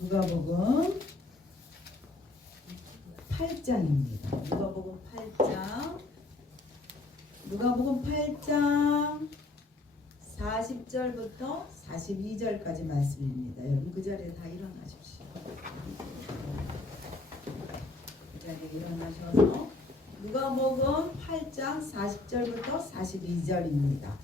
누가복음 8장입니다. 누가복음 8장 40절부터 42절까지 말씀입니다. 여러분 그 자리에 다 일어나십시오. 그 자리에 일어나셔서 누가복음 8장 40절부터 42절입니다.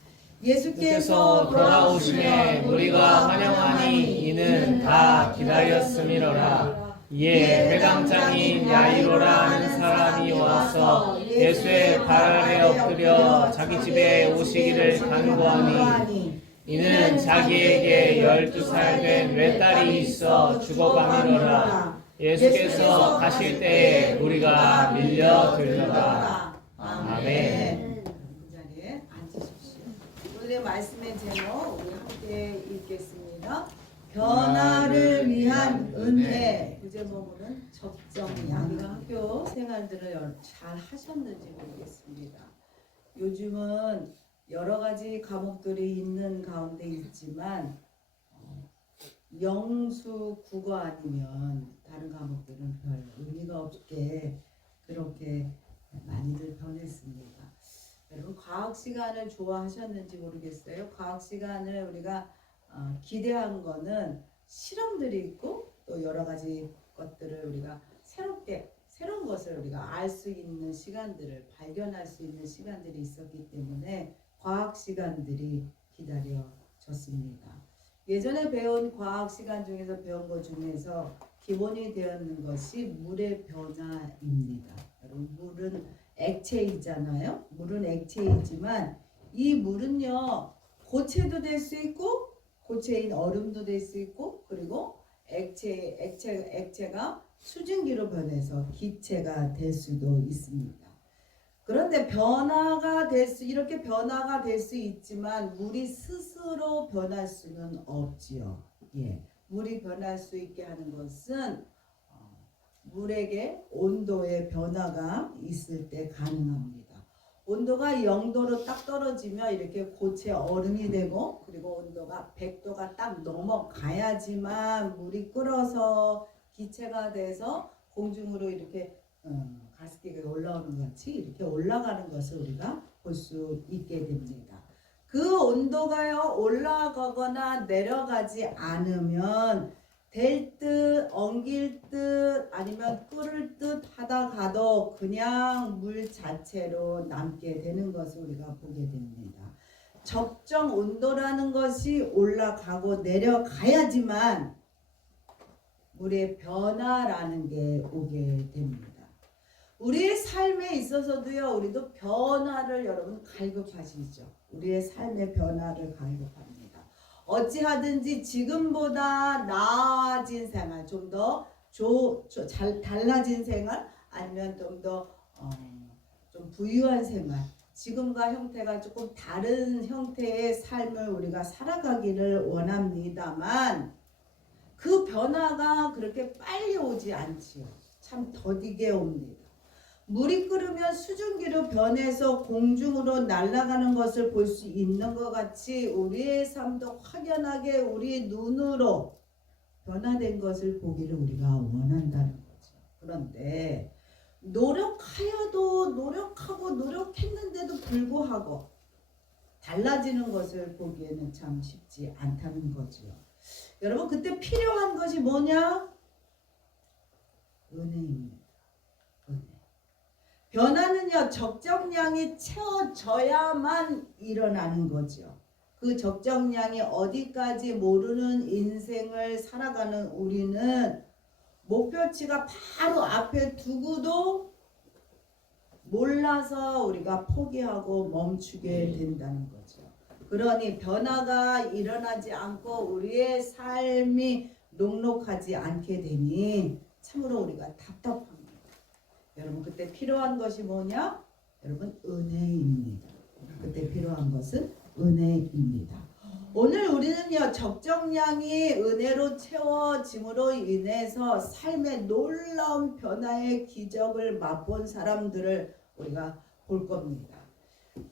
예수께서 돌아오시매 우리가 환영하니 이는 다 기다렸음이로라. 이에 회당장인 야이로라 하는 사람이 와서 예수의 발 아래 엎드려 자기 집에 오시기를 간구하니 이는 자기에게 12살 된 외딸이 있어 죽어가미로라. 예수께서 가실 때에 우리가 밀려들더라. 아멘. 그 자리에 앉으십시오. 오늘의 말씀의 제목 우리 함께 읽겠습니다. 변화를 위한 은혜. 그 제목은 적정량. 우리가 학교 생활들을 잘 하셨는지 모르겠습니다. 요즘은 여러 가지 과목들이 있는 가운데 있지만 영수 국어 아니면 다른 과목들은 별 의미가 없게 그렇게 많이들 변했습니다. 여러분 과학 시간을 좋아하셨는지 모르겠어요. 과학 시간을 우리가 기대한 거는 실험들이 있고 또 여러 가지 것들을 우리가 새로운 것을 우리가 알 수 있는 시간들을 발견할 수 있는 시간들이 있었기 때문에 과학 시간들이 기다려졌습니다. 예전에 배운 과학 시간 중에서 배운 것 중에서 기본이 되었는 것이 물의 변화입니다. 여러분 물은 액체이잖아요. 물은 액체이지만 이 물은요 고체도 될 수 있고 고체인 얼음도 될 수 있고 그리고 액체가 수증기로 변해서 기체가 될 수도 있습니다. 그런데 이렇게 변화가 될 수 있지만 물이 스스로 변할 수는 없지요. 물이 변할 수 있게 하는 것은 물에게 온도의 변화가 있을 때 가능합니다. 온도가 0도로 딱 떨어지면 이렇게 고체 얼음이 되고 그리고 온도가 100도가 딱 넘어가야지만 물이 끓어서 기체가 돼서 공중으로 이렇게 가습기가 올라오는 같이 이렇게 올라가는 것을 우리가 볼 수 있게 됩니다. 그 온도가요 올라가거나 내려가지 않으면 될 듯 엉길 듯 아니면 끓을 듯 하다가도 그냥 물 자체로 남게 되는 것을 우리가 보게 됩니다. 적정 온도라는 것이 올라가고 내려가야지만 물의 변화라는 게 오게 됩니다. 우리의 삶에 있어서도요 우리도 변화를 여러분 갈급하시죠. 우리의 삶의 변화를 갈급합니다. 어찌하든지 지금보다 나아진 생활, 좀 더 달라진 생활, 아니면 좀 더 좀 부유한 생활, 지금과 형태가 조금 다른 형태의 삶을 우리가 살아가기를 원합니다만 그 변화가 그렇게 빨리 오지 않지요. 참 더디게 옵니다. 물이 끓으면 수증기로 변해서 공중으로 날아가는 것을 볼 수 있는 것 같이 우리의 삶도 확연하게 우리 눈으로 변화된 것을 보기를 우리가 원한다는 거죠. 그런데 노력했는데도 불구하고 달라지는 것을 보기에는 참 쉽지 않다는 거죠. 여러분 그때 필요한 것이 뭐냐? 은혜입니다. 변화는요 적정량이 채워져야만 일어나는 거죠. 그 적정량이 어디까지 모르는 인생을 살아가는 우리는 목표치가 바로 앞에 두고도 몰라서 우리가 포기하고 멈추게 된다는 거죠. 그러니 변화가 일어나지 않고 우리의 삶이 녹록하지 않게 되니 참으로 우리가 답답합니다. 여러분 그때 필요한 것이 뭐냐? 여러분 은혜입니다. 그때 필요한 것은 은혜입니다. 오늘 우리는요 적정량이 은혜로 채워짐으로 인해서 삶의 놀라운 변화의 기적을 맛본 사람들을 우리가 볼 겁니다.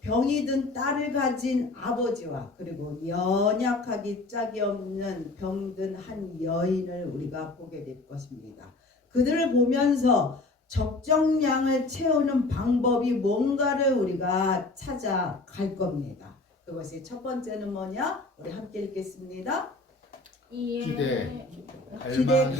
병이 든 딸을 가진 아버지와 그리고 연약하기 짝이 없는 병든 한 여인을 우리가 보게 될 것입니다. 그들을 보면서 적정량을 채우는 방법이 뭔가를 우리가 찾아갈 겁니다. 그것이 첫 번째는 뭐냐? 우리 함께 읽겠습니다. 기대,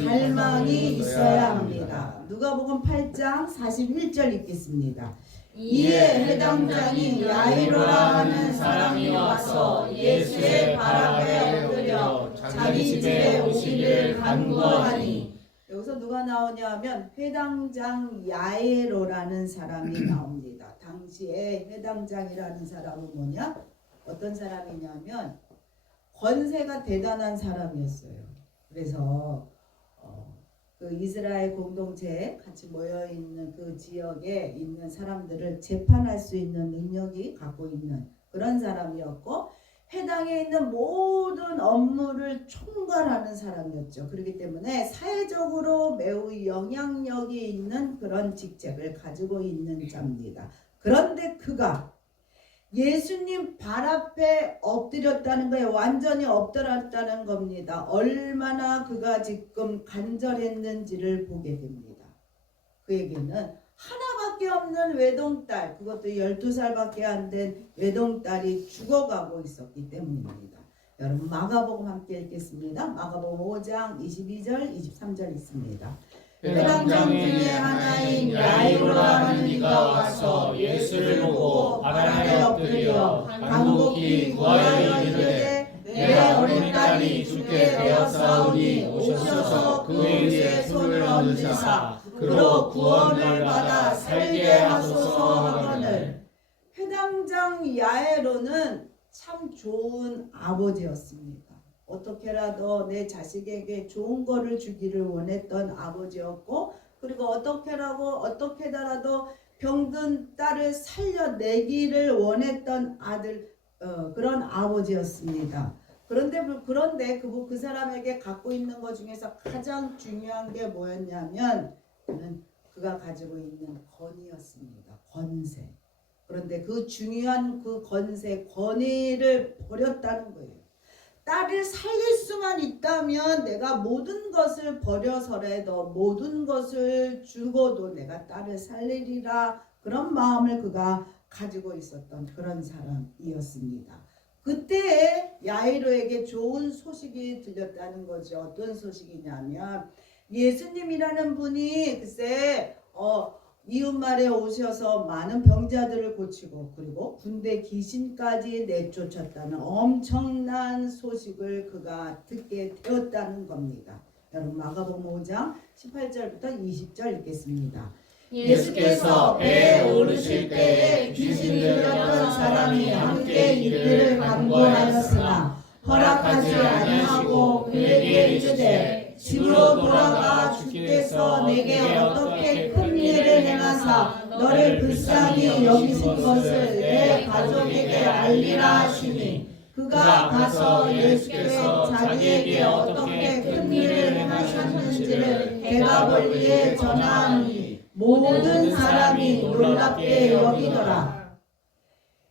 갈망이 있어야 합니다. 누가복음 8장 41절 읽겠습니다. 이에 해당장인 야이로라 하는 사람이 와서 예수의 발 앞에 엎드려 자기 집에 오시기를 간구하니, 여기서 누가 나오냐 하면 회당장 야이로라는 사람이 나옵니다. 당시에 회당장이라는 사람은 뭐냐? 어떤 사람이냐면 권세가 대단한 사람이었어요. 그래서 그 이스라엘 공동체에 같이 모여 있는 그 지역에 있는 사람들을 재판할 수 있는 능력이 갖고 있는 그런 사람이었고, 회당에 있는 모든 업무를 총괄하는 사람이었죠. 그렇기 때문에 사회적으로 매우 영향력이 있는 그런 직책을 가지고 있는 자입니다. 그런데 그가 예수님 발 앞에 엎드렸다는 거예요. 완전히 엎드렸다는 겁니다. 얼마나 그가 지금 간절했는지를 보게 됩니다. 그에게는 하나밖에 없는 외동딸, 그것도 12살밖에 안 된 외동딸이 죽어가고 있었기 때문입니다. 여러분 마가복음 함께 읽겠습니다. 마가복음 5장 22절 23절 있습니다. 회당장 중에 하나인 야이로라 하는 이가 와서 예수를 보고 발 앞에 엎드려 간곡히 구하여 이르되 내 어린 딸이 죽게 되었사오니 오셔서 그 위에 손을 얹으사 그로 구원을 받아 살게 하소서 하거늘. 회당장 야이로는 참 좋은 아버지였습니다. 어떻게라도 내 자식에게 좋은 거를 주기를 원했던 아버지였고, 그리고 어떻게라도 병든 딸을 살려내기를 원했던 그런 아버지였습니다. 그런데 그 사람에게 갖고 있는 것 중에서 가장 중요한 게 뭐였냐면 그가 가지고 있는 권위였습니다. 권세. 그런데 그 중요한 그 권위를 버렸다는 거예요. 딸을 살릴 수만 있다면 내가 모든 것을 버려서라도 모든 것을 주고도 내가 딸을 살리리라, 그런 마음을 그가 가지고 있었던 그런 사람이었습니다. 그때 야이로에게 좋은 소식이 들렸다는 거죠. 어떤 소식이냐면 예수님이라는 분이 글쎄 이웃마을에 오셔서 많은 병자들을 고치고 그리고 군대 귀신까지 내쫓았다는 엄청난 소식을 그가 듣게 되었다는 겁니다. 여러분 마가복음 5장 18절부터 20절 읽겠습니다. 예수께서 배에 오르실 때에 귀신 들렸던 사람이 함께 이르기를 간구하였으나 허락하지 아니하고 그에게 이르되 집으로 돌아가 주께서 내게 어떻게 큰 일을 행하사 너를 불쌍히 여기신 것을 내 가족에게 알리라 하시니, 그가 가서 예수께서 자기에게 어떻게 큰 일을 행하셨는지를 대가벌리에 전하니 모든 사람이 놀랍게 여기더라.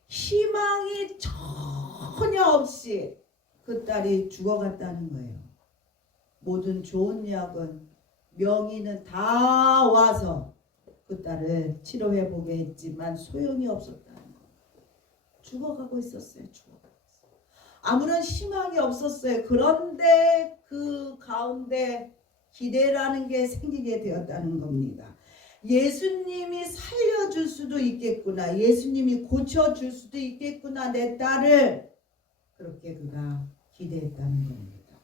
희망이 전혀 없이 그 딸이 죽어갔다는 거예요. 모든 좋은 약은 명의는 다 와서 그 딸을 치료해 보게 했지만 소용이 없었다는 거예요. 죽어가고 있었어요. 아무런 희망이 없었어요. 그런데 그 가운데 기대라는 게 생기게 되었다는 겁니다. 예수님이 살려줄 수도 있겠구나, 예수님이 고쳐줄 수도 있겠구나, 내 딸을, 그렇게 그가 기대했다는 겁니다.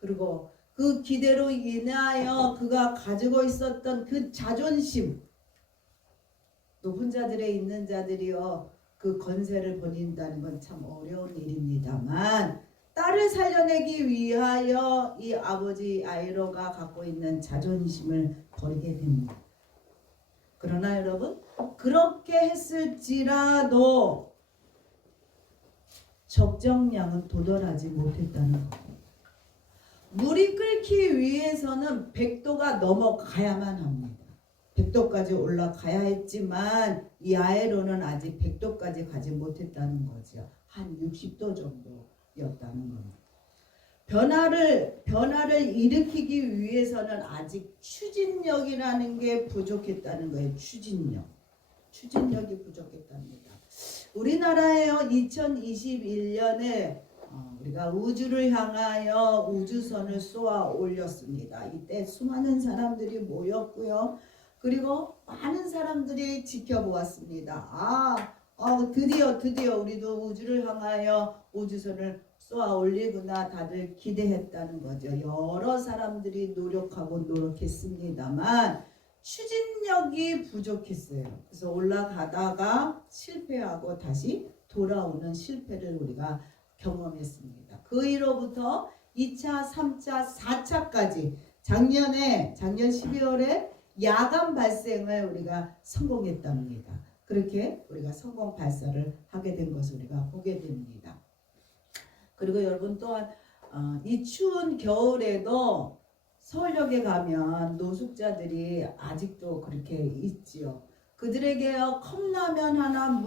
그리고 그 기대로 인하여 그가 가지고 있었던 그 자존심, 높은 자들에 있는 자들이요 그 권세를 버린다는 건 참 어려운 일입니다만, 딸을 살려내기 위하여 이 아버지 야이로가 갖고 있는 자존심을 버리게 됩니다. 그러나 여러분, 그렇게 했을지라도 적정량은 도달하지 못했다는 겁니다. 물이 끓기 위해서는 100도가 넘어가야만 합니다. 100도까지 올라가야 했지만 이 야이로는 아직 100도까지 가지 못했다는 거죠. 한 60도 정도였다는 겁니다. 변화를 일으키기 위해서는 아직 추진력이라는 게 부족했다는 거예요. 추진력이 부족했답니다. 우리나라에요 2021년에 우리가 우주를 향하여 우주선을 쏘아 올렸습니다. 이때 수많은 사람들이 모였고요. 그리고 많은 사람들이 지켜보았습니다. 드디어 우리도 우주를 향하여 우주선을 쏘아 올리구나 다들 기대했다는 거죠. 여러 사람들이 노력했습니다만 추진력이 부족했어요. 그래서 올라가다가 실패하고 다시 돌아오는 실패를 우리가 경험했습니다. 그 이후로부터 2차, 3차, 4차까지 작년 12월에 야간 발생을 우리가 성공했답니다. 그렇게 우리가 성공 발사를 하게 된 것을 우리가 보게 됩니다. 그리고 여러분 또한 이 추운 겨울에도 서울역에 가면 노숙자들이 아직도 그렇게 있지요. 그들에게요 컵라면 하나,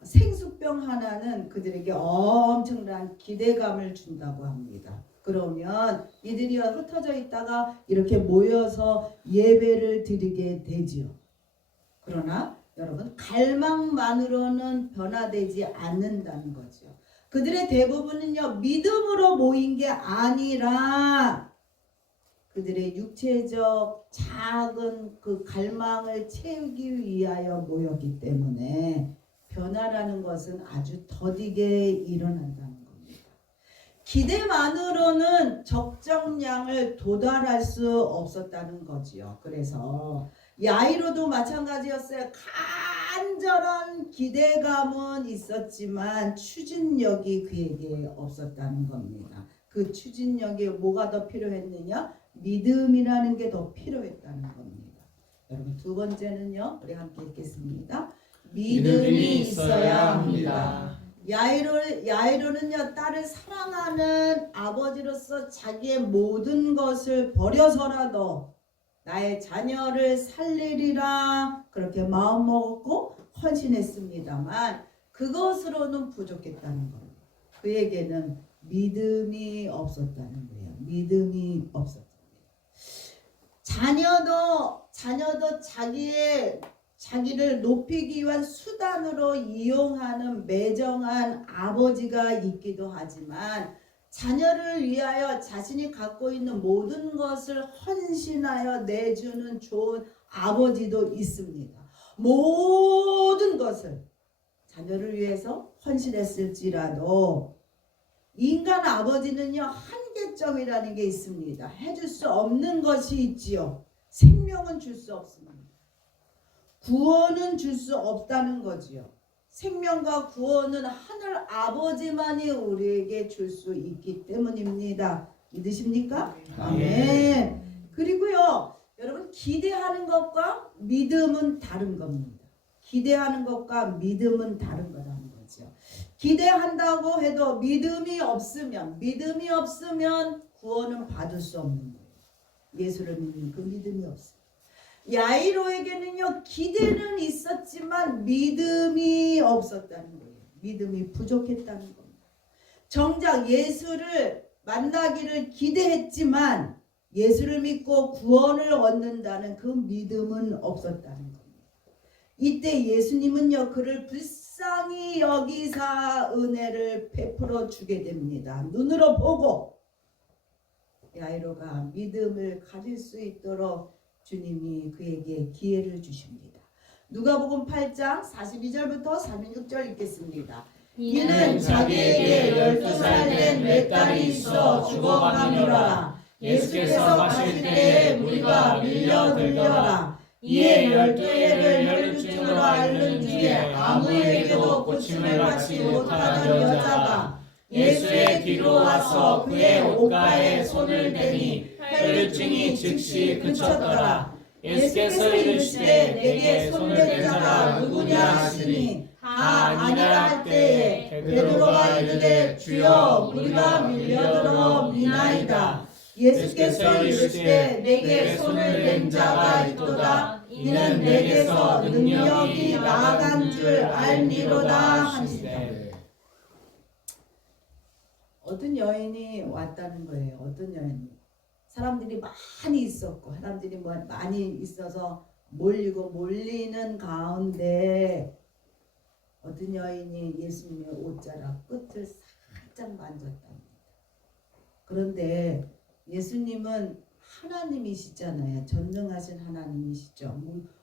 생수병 하나는 그들에게 엄청난 기대감을 준다고 합니다. 그러면 이들이 흩어져 있다가 이렇게 모여서 예배를 드리게 되지요. 그러나 여러분 갈망만으로는 변화되지 않는다는 거죠. 그들의 대부분은요 믿음으로 모인 게 아니라 그들의 육체적 작은 그 갈망을 채우기 위하여 모였기 때문에 변화라는 것은 아주 더디게 일어난다는 겁니다. 기대만으로는 적정량을 도달할 수 없었다는 거지요. 그래서 야이로도 마찬가지였어요. 간절한 기대감은 있었지만 추진력이 그에게 없었다는 겁니다. 그 추진력에 뭐가 더 필요했느냐? 믿음이라는 게 더 필요했다는 겁니다. 여러분 두 번째는요. 우리 함께 읽겠습니다. 믿음이 있어야 합니다. 야이로는요 딸을 사랑하는 아버지로서 자기의 모든 것을 버려서라도 나의 자녀를 살리리라 그렇게 마음먹었고 헌신했습니다만 그것으로는 부족했다는 겁니다. 그에게는 믿음이 없었다는 거예요. 믿음이 없었답니다. 자녀도 자기를 높이기 위한 수단으로 이용하는 매정한 아버지가 있기도 하지만 자녀를 위하여 자신이 갖고 있는 모든 것을 헌신하여 내주는 좋은 아버지도 있습니다. 모든 것을 자녀를 위해서 헌신했을지라도 인간 아버지는요 한계점이라는 게 있습니다. 해줄 수 없는 것이 있지요. 생명은 줄 수 없습니다. 구원은 줄 수 없다는 거지요. 생명과 구원은 하늘 아버지만이 우리에게 줄 수 있기 때문입니다. 믿으십니까? 아멘. 그리고요 여러분 기대하는 것과 믿음은 다른 겁니다. 기대하는 것과 믿음은 다른 거라는 거죠. 기대한다고 해도 믿음이 없으면 구원은 받을 수 없는 거예요. 예수를 믿는 그 믿음이 없어요. 야이로에게는요 기대는 있었지만 믿음이 없었다는 거예요. 믿음이 부족했다는 겁니다. 정작 예수를 만나기를 기대했지만 예수를 믿고 구원을 얻는다는 그 믿음은 없었다는 겁니다. 이때 예수님은요 그를 불쌍히 여기사 은혜를 베풀어 주게 됩니다. 눈으로 보고 야이로가 믿음을 가질 수 있도록 주님이 그에게 기회를 주십니다. 누가복음 8장 42절부터 46절 읽겠습니다. 이는 자기에게 12살 된 맷딸이 있어 죽어가느니라. 예수께서 가실 때에 무리가 밀려들더라. 이에 12해를 혈루증으로 앓는 중에 아무에게도 고침을 받지 못하는 여자가 예수의 뒤로 와서 그의 옷가에 손을 대니 혈루증이 즉시 그쳤더라. 예수께서 이르시되 내게 손을 댄 자가 누구냐 하시니 다 아니라 할 때에 베드로가 이르되 주여 우리가 밀려들어 미나이다. 예수께서 이르시되 내게 손을 댄 자가 있도다. 이는 내게서 능력이 나아간 줄 알미로다 하시되. 어떤 여인이 왔다는 거예요. 어떤 여인이. 사람들이 많이 있었고 사람들이 많이 있어서 몰리는 가운데 어떤 여인이 예수님의 옷자락 끝을 살짝 만졌답니다. 그런데 예수님은 하나님이시잖아요. 전능하신 하나님이시죠.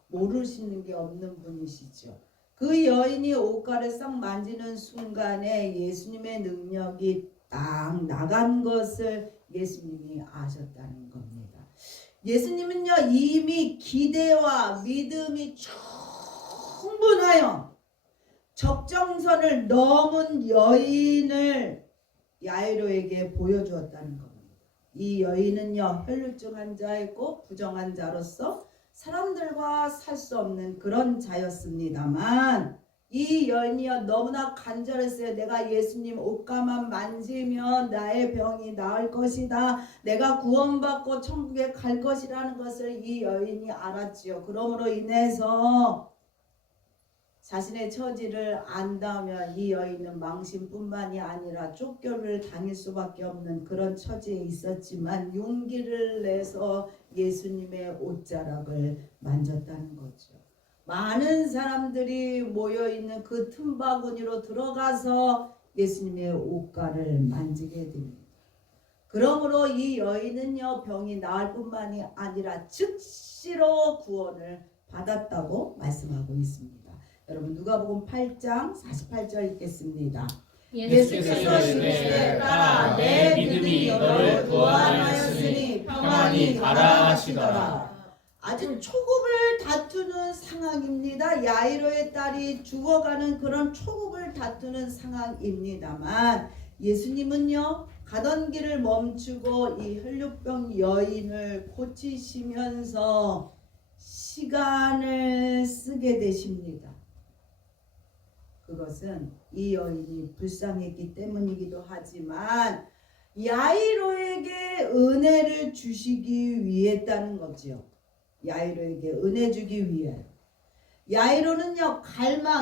모르시는 게 없는 분이시죠. 그 여인이 옷가를 싹 만지는 순간에 예수님의 능력이 딱 나간 것을 예수님이 아셨다는 겁니다. 예수님은요 이미 기대와 믿음이 충분하여 적정선을 넘은 여인을 야이로에게 보여주었다는 겁니다. 이 여인은요 혈루증 환자였고 부정한 자로서 사람들과 살 수 없는 그런 자였습니다만 이 여인이요 너무나 간절했어요. 내가 예수님 옷가만 만지면 나의 병이 나을 것이다. 내가 구원받고 천국에 갈 것이라는 것을 이 여인이 알았지요. 그러므로 인해서 자신의 처지를 안다면 이 여인은 망신뿐만이 아니라 쫓겨를 당할 수밖에 없는 그런 처지에 있었지만 용기를 내서 예수님의 옷자락을 만졌다는 거죠. 많은 사람들이 모여있는 그 틈바구니로 들어가서 예수님의 옷가를 만지게 됩니다. 그러므로 이 여인은요 병이 나을 뿐만이 아니라 즉시로 구원을 받았다고 말씀하고 있습니다. 여러분 누가복음 8장 48절 읽겠습니다. 예수께서 이르시되 따라 내 믿음이 너를 구원하였으니 평안히 가라 하시더라. 아주 초급을 다투는 상황입니다. 야이로의 딸이 죽어가는 그런 초급을 다투는 상황입니다만 예수님은요 가던 길을 멈추고 이 혈루병 여인을 고치시면서 시간을 쓰게 되십니다. 그것은 이 여인이 불쌍했기 때문이기도 하지만 야이로에게 은혜를 주시기 위했다는 거지요. 야이로에게 은혜 주기 위해. 야이로는요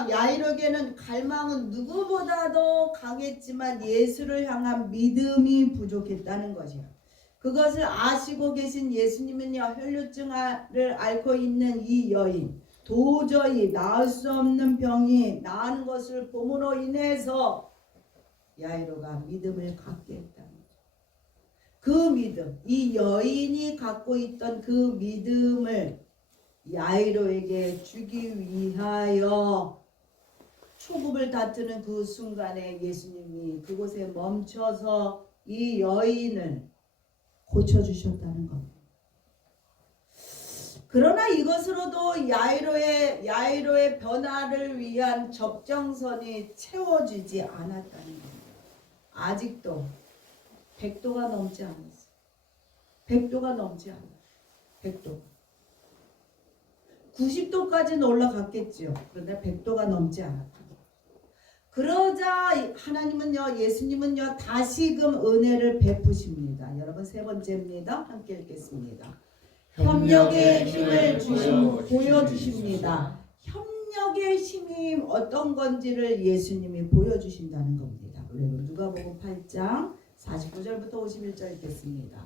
야이로에게는 갈망은 누구보다도 강했지만 예수를 향한 믿음이 부족했다는 것이요. 그것을 아시고 계신 예수님은요 혈루증을 앓고 있는 이 여인 도저히 나을 수 없는 병이 나은 것을 봄으로 인해서 야이로가 믿음을 갖게 했다는 거죠. 그 믿음, 이 여인이 갖고 있던 그 믿음을 야이로에게 주기 위하여 초급을 다투는 그 순간에 예수님이 그곳에 멈춰서 이 여인을 고쳐주셨다는 겁니다. 그러나 이것으로도 야이로의 변화를 위한 적정선이 채워지지 않았다는 겁니다. 아직도 100도가 넘지 않았어요. 100도가 넘지 않아요. 100도. 90도까지는 올라갔겠지요. 그런데 100도가 넘지 않았다. 그러자 하나님은요, 예수님은요, 다시금 은혜를 베푸십니다. 여러분 세 번째입니다. 함께 읽겠습니다. 협력의 힘을 보여주십니다. 협력의 힘이 어떤 건지를 예수님이 보여주신다는 겁니다. 여러분 누가복음 8장 49절부터 51절 읽겠습니다.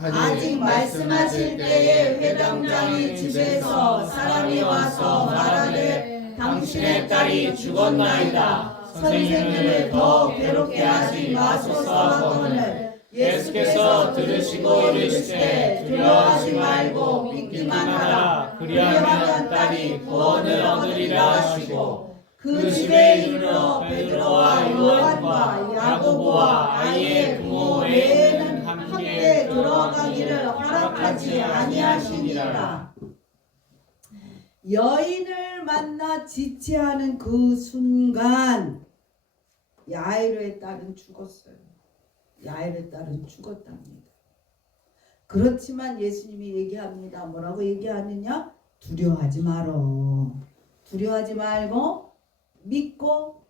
아직 말씀하실 때에 회당장이 집에서 사람이 와서 말하되 당신의 딸이 죽었나이다. 선생님을 더 괴롭게 하지 마소서 하거늘 예수께서 들으시고 이르시되 두려워하지 말고 믿기만 하라. 그리하면 딸이 구원을 얻으리라 하시고 그 집에 이르러 베드로와 요한과 야고보와 아이의 부모 외에는 함께 들어가기를 허락하지 아니하시니라. 여인을 만나 지체하는 그 순간 야이로의 딸은 죽었어요. 야이로의 딸은 죽었답니다. 그렇지만 예수님이 얘기합니다. 뭐라고 얘기하느냐? 두려워하지 말어. 두려워하지 말고 믿고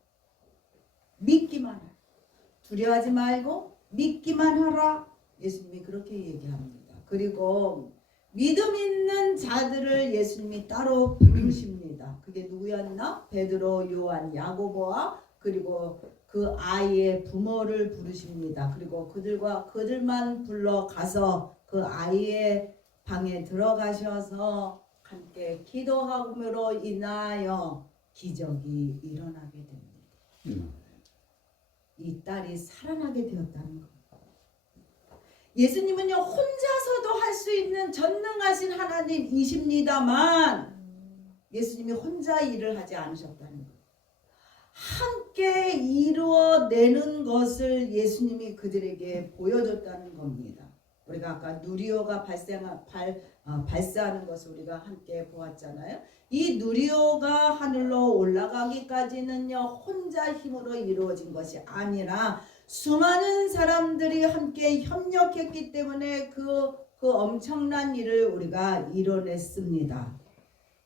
믿기만 하라. 두려워하지 말고 믿기만 하라. 예수님이 그렇게 얘기합니다. 그리고 믿음 있는 자들을 예수님이 따로 부르십니다. 그게 누구였나? 베드로, 요한, 야고보와 그리고 그 아이의 부모를 부르십니다. 그리고 그들만 불러 가서 그 아이의 방에 들어가셔서 함께 기도함으로 인하여 기적이 일어나게 됩니다. 이 딸이 살아나게 되었다는 것. 예수님은요 혼자서도 할 수 있는 전능하신 하나님이십니다만 예수님이 혼자 일을 하지 않으셨다는 것. 함께 이루어내는 것을 예수님이 그들에게 보여줬다는 겁니다. 우리가 아까 누리호가 발사하는 것을 우리가 함께 보았잖아요. 이 누리호가 하늘로 올라가기까지는요 혼자 힘으로 이루어진 것이 아니라 수많은 사람들이 함께 협력했기 때문에 그 엄청난 일을 우리가 이뤄냈습니다.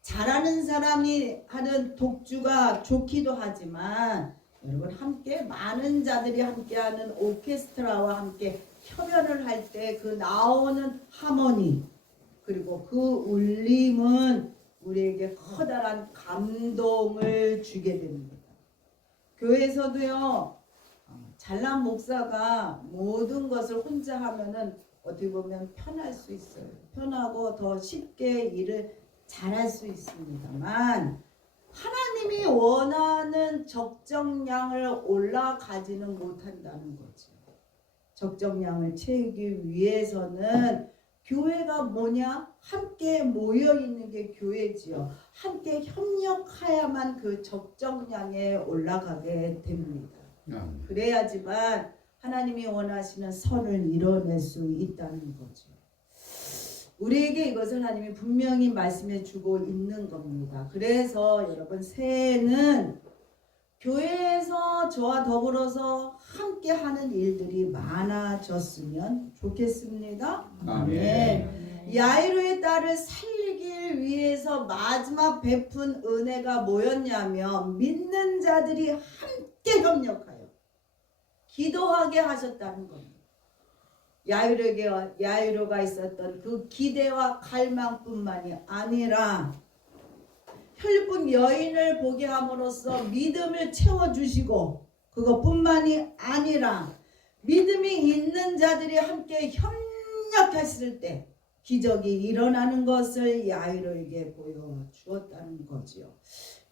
잘하는 사람이 하는 독주가 좋기도 하지만 여러분 함께 많은 자들이 함께하는 오케스트라와 함께 협연을 할 때 그 나오는 하모니 그리고 그 울림은 우리에게 커다란 감동을 주게 됩니다. 교회에서도요 잘난 목사가 모든 것을 혼자 하면은 어떻게 보면 편할 수 있어요. 편하고 더 쉽게 일을 잘할 수 있습니다만 하나님이 원하는 적정량을 올라가지는 못한다는 거죠. 적정량을 채우기 위해서는 교회가 뭐냐? 함께 모여 있는 게 교회지요. 함께 협력해야만 그 적정량에 올라가게 됩니다. 그래야지만 하나님이 원하시는 선을 이뤄낼 수 있다는 거죠. 우리에게 이것을 하나님이 분명히 말씀해 주고 있는 겁니다. 그래서 여러분 새해에는 교회에서 저와 더불어서 함께 하는 일들이 많아졌으면 좋겠습니다. 아멘. 야이로의 딸을 살리기 위해서 마지막 베푼 은혜가 뭐였냐면 믿는 자들이 함께 협력하여 기도하게 하셨다는 겁니다. 야이로가 있었던 그 기대와 갈망뿐만이 아니라 혈분 여인을 보게 함으로써 믿음을 채워주시고 그것뿐만이 아니라 믿음이 있는 자들이 함께 협력했을 때 기적이 일어나는 것을 야이로에게 보여주었다는 거지요.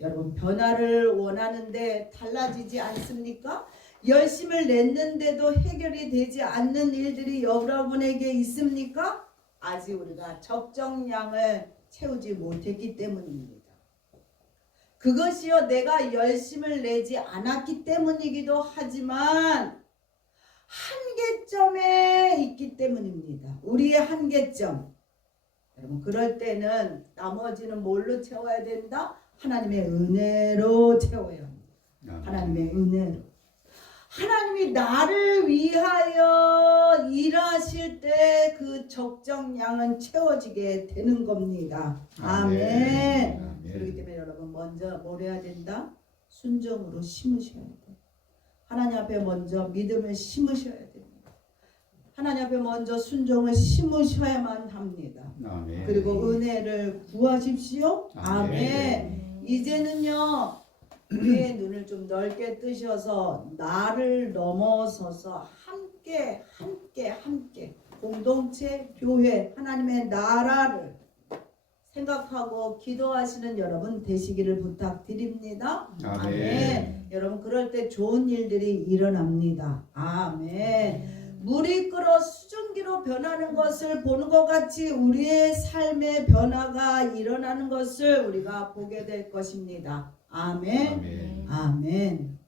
여러분 변화를 원하는데 달라지지 않습니까? 열심을 냈는데도 해결이 되지 않는 일들이 여러분에게 있습니까? 아직 우리가 적정량을 채우지 못했기 때문입니다. 그것이요 내가 열심을 내지 않았기 때문이기도 하지만 한계점에 있기 때문입니다. 우리의 한계점. 여러분 그럴 때는 나머지는 뭘로 채워야 된다? 하나님의 은혜로 채워야 합니다. 하나님의 은혜로. 하나님이 나를 위하여 일하실 때 그 적정량은 채워지게 되는 겁니다. 아멘. 그렇기 때문에 여러분 먼저 뭘 해야 된다? 순종으로 심으셔야 돼요. 하나님 앞에 먼저 믿음을 심으셔야 됩니다. 하나님 앞에 먼저 순종을 심으셔야만 합니다. 아멘. 그리고 은혜를 구하십시오. 아멘. 이제는요 우리의 눈을 좀 넓게 뜨셔서 나를 넘어서서 함께 공동체, 교회, 하나님의 나라를 생각하고 기도하시는 여러분 되시기를 부탁드립니다. 아멘. 여러분 그럴 때 좋은 일들이 일어납니다. 아멘. 물이 끓어 수증기로 변하는 것을 보는 것 같이 우리의 삶의 변화가 일어나는 것을 우리가 보게 될 것입니다. 아멘. 아멘.